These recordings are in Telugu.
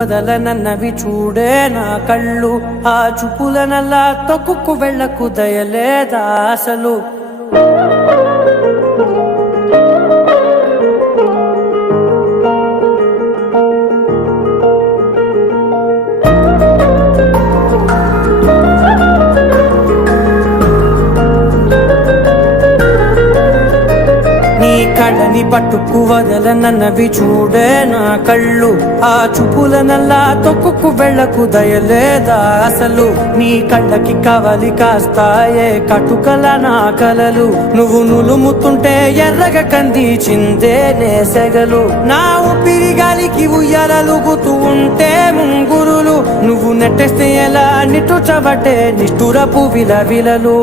వదలనన్నవి చూడే నా కళ్ళు ఆ చూపులనల్లా తొక్కుకు వెళ్ళకు దయలేదా అసలు కళ్ళని పట్టుకు వదలనన్నవి చూడే నా కళ్ళు ఆ చూపులనల్లా తొక్కుకు వెళ్ళకు దయలేదా అసలు నీ కళ్ళకి కవలి కాస్తాయే కటుకల నా కలలు నువ్వు నులుముతుంటే ఎర్రగ కందిచిందే నేసెగలు నా ఊపిరి గాలికి ఉయ్యాలలుగుతూ ఉంటే ముంగురులు నువ్వు నెట్టేస్తే ఎలా నిట్టుచబట్టే నిష్ఠురపు విలవిలలు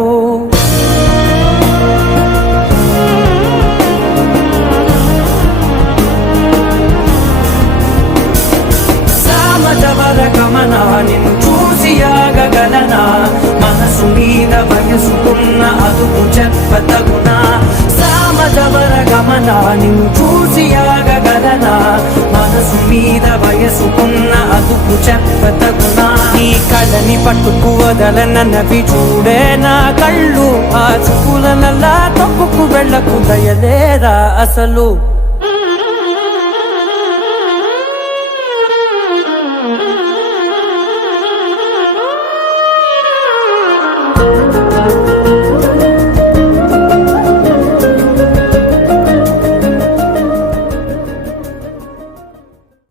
నిన్ను చూసి ఆగగలనా మనసు మీద వయసుకున్న అదుపు చెప్పతగునా సామజవర గమన నిన్ను చూసి ఆగగలనా మనసు మీద వయసుకున్న అదుపు చెప్పతగునా నీ కళ్ళని పట్టుకు వదలనన్నవి చూడే నా కళ్ళు ఆ చూపులనల్లా తప్పుకు వెళ్ళకు దయలేరా అసలు